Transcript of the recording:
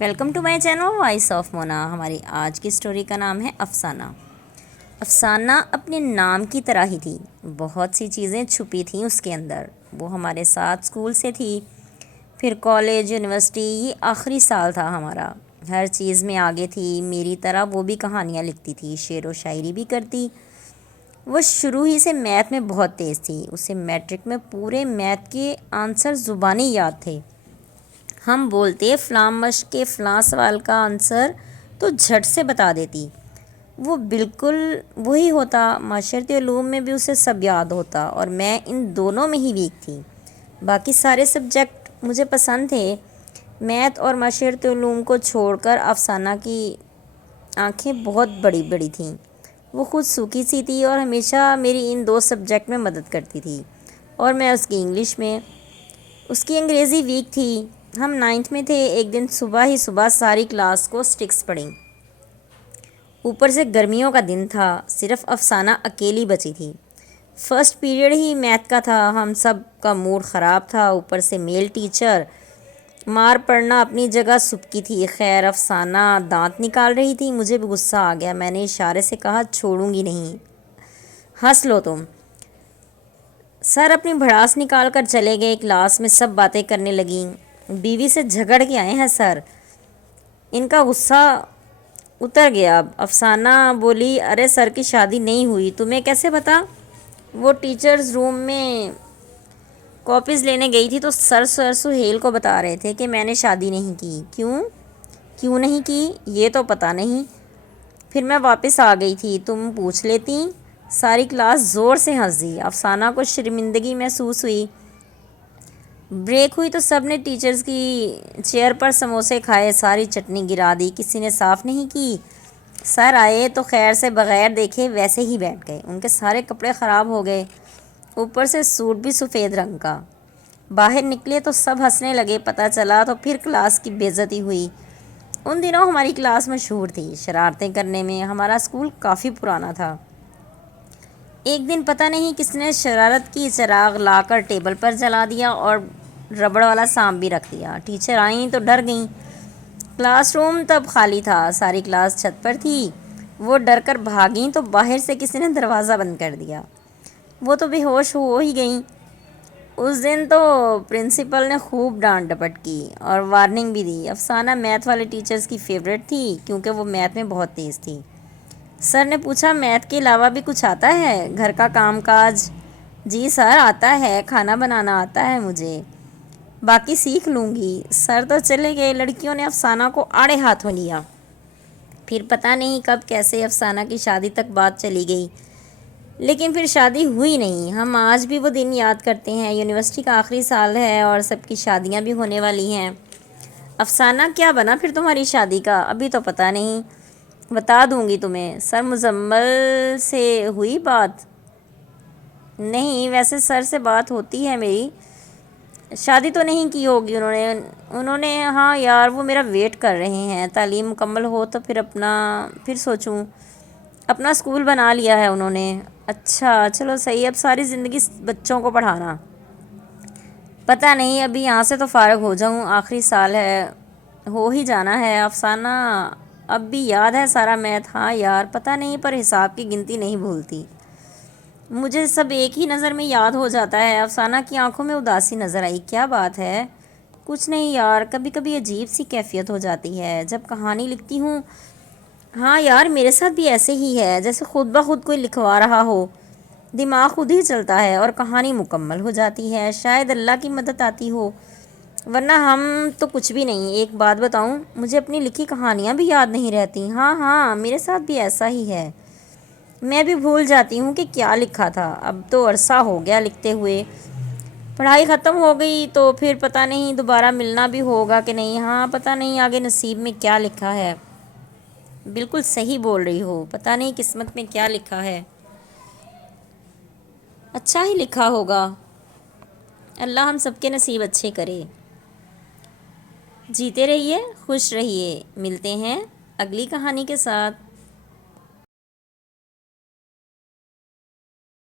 Welcome to my channel voice of Mona. ہماری آج کی اسٹوری کا نام ہے افسانہ۔ افسانہ اپنے نام کی طرح ہی تھی، بہت سی چیزیں چھپی تھیں اس کے اندر۔ وہ ہمارے ساتھ اسکول سے تھی، پھر کالج، یونیورسٹی، یہ آخری سال تھا ہمارا۔ ہر چیز میں آگے تھی، میری طرح وہ بھی کہانیاں لکھتی تھی، شعر و شاعری بھی کرتی۔ وہ شروع ہی سے میتھ میں بہت تیز تھی، اسے میٹرک میں پورے میتھ کے آنسر زبانی یاد تھے۔ ہم بولتے فلاں مشق کے فلاں سوال کا آنسر تو جھٹ سے بتا دیتی، وہ بالکل وہی ہوتا۔ معاشرتی علوم میں بھی اسے سب یاد ہوتا اور میں ان دونوں میں ہی ویک تھی۔ باقی سارے سبجیکٹ مجھے پسند تھے، میتھ اور معاشرتی علوم کو چھوڑ کر افسانہ کی آنکھیں بہت بڑی بڑی تھیں۔ وہ خود سوکھی سی تھی اور ہمیشہ میری ان دو سبجیکٹ میں مدد کرتی تھی، اور میں اس کی انگلش میں۔ اس کی انگریزی ویک تھی۔ ہم 9th میں تھے۔ ایک دن صبح ہی ساری کلاس کو سٹکس پڑیں۔ اوپر سے گرمیوں کا دن تھا، صرف افسانہ اکیلی بچی تھی۔ فرسٹ پیریڈ ہی میتھ کا تھا، ہم سب کا موڈ خراب تھا، اوپر سے میل ٹیچر۔ مار پڑنا اپنی جگہ سبکی تھی۔ خیر افسانہ دانت نکال رہی تھی، مجھے بھی غصہ آ گیا۔ میں نے اشارے سے کہا چھوڑوں گی نہیں، ہنس لو تم۔ سر اپنی بھڑاس نکال کر چلے گئے، کلاس میں سب باتیں کرنے لگیں۔ بیوی سے جھگڑ کے آئے ہیں سر۔ ان کا غصہ اتر گیا اب۔ افسانہ بولی ارے سر کی شادی نہیں ہوئی، تمہیں کیسے پتا؟ وہ ٹیچرز روم میں کاپیز لینے گئی تھی تو سر سہیل کو بتا رہے تھے کہ میں نے شادی نہیں کی۔ کیوں نہیں کی یہ تو پتہ نہیں، پھر میں واپس آ گئی تھی، تم پوچھ لیتی۔ ساری کلاس زور سے ہنس دی۔ افسانہ کو شرمندگی محسوس ہوئی۔ بریک ہوئی تو سب نے ٹیچرز کی چیئر پر سموسے کھائے، ساری چٹنی گرا دی، کسی نے صاف نہیں کی۔ سر آئے تو خیر سے بغیر دیکھے ویسے ہی بیٹھ گئے، ان کے سارے کپڑے خراب ہو گئے، اوپر سے سوٹ بھی سفید رنگ کا۔ باہر نکلے تو سب ہنسنے لگے، پتہ چلا تو پھر کلاس کی بے عزتی ہوئی۔ ان دنوں ہماری کلاس مشہور تھی شرارتیں کرنے میں، ہمارا اسکول کافی پرانا تھا۔ ایک دن پتہ نہیں کس نے شرارت کی، چراغ لا کر ٹیبل پر جلا دیا اور ربڑ والا سانپ بھی رکھ دیا۔ ٹیچر آئیں تو ڈر گئیں۔ کلاس روم تب خالی تھا، ساری کلاس چھت پر تھی۔ وہ ڈر کر بھاگیں تو باہر سے کسی نے دروازہ بند کر دیا، وہ تو بے ہوش ہو ہی گئیں۔ اس دن تو پرنسپل نے خوب ڈانٹ ڈپٹ کی اور وارننگ بھی دی۔ افسانہ میتھ والے ٹیچرز کی فیورٹ تھی کیونکہ وہ میتھ میں بہت تیز تھی۔ سر نے پوچھا میتھ کے علاوہ بھی کچھ آتا ہے، گھر کا کام کاج؟ جی سر آتا ہے، کھانا بنانا آتا ہے مجھے، باقی سیکھ لوں گی۔ سر تو چلے گئے، لڑکیوں نے افسانہ کو آڑے ہاتھوں لیا۔ پھر پتہ نہیں کب کیسے افسانہ کی شادی تک بات چلی گئی، لیکن پھر شادی ہوئی نہیں۔ ہم آج بھی وہ دن یاد کرتے ہیں، یونیورسٹی کا آخری سال ہے اور سب کی شادیاں بھی ہونے والی ہیں۔ افسانہ کیا بنا پھر تمہاری شادی کا؟ ابھی تو پتہ نہیں، بتا دوں گی تمہیں۔ سر مزمل سے ہوئی بات؟ نہیں، ویسے سر سے بات ہوتی ہے میری۔ شادی تو نہیں کی ہوگی انہوں نے؟ ہاں یار، وہ میرا ویٹ کر رہے ہیں، تعلیم مکمل ہو تو پھر سوچوں۔ اپنا اسکول بنا لیا ہے انہوں نے۔ اچھا چلو صحیح، اب ساری زندگی بچوں کو پڑھانا؟ پتہ نہیں، ابھی یہاں سے تو فارغ ہو جاؤں، آخری سال ہے، ہو ہی جانا ہے۔ افسانہ اب بھی یاد ہے سارا میتھ؟ ہاں یار، پتہ نہیں پر حساب کی گنتی نہیں بھولتی، مجھے سب ایک ہی نظر میں یاد ہو جاتا ہے۔ افسانہ کی آنکھوں میں اداسی نظر آئی۔ کیا بات ہے؟ کچھ نہیں یار، کبھی کبھی عجیب سی کیفیت ہو جاتی ہے جب کہانی لکھتی ہوں۔ ہاں یار، میرے ساتھ بھی ایسے ہی ہے، جیسے خود بخود کوئی لکھوا رہا ہو، دماغ خود ہی چلتا ہے اور کہانی مکمل ہو جاتی ہے۔ شاید اللہ کی مدد آتی ہو، ورنہ ہم تو کچھ بھی نہیں۔ ایک بات بتاؤں، مجھے اپنی لکھی کہانیاں بھی یاد نہیں رہتی۔ ہاں میرے ساتھ بھی ایسا ہی ہے، میں بھی بھول جاتی ہوں کہ کیا لکھا تھا۔ اب تو عرصہ ہو گیا لکھتے ہوئے، پڑھائی ختم ہو گئی تو پھر پتہ نہیں دوبارہ ملنا بھی ہوگا کہ نہیں۔ ہاں پتہ نہیں آگے نصیب میں کیا لکھا ہے۔ بالکل صحیح بول رہی ہو، پتہ نہیں قسمت میں کیا لکھا ہے، اچھا ہی لکھا ہوگا۔ اللہ ہم سب کے نصیب اچھے کرے۔ جیتے رہیے، خوش رہیے، ملتے ہیں اگلی کہانی کے ساتھ۔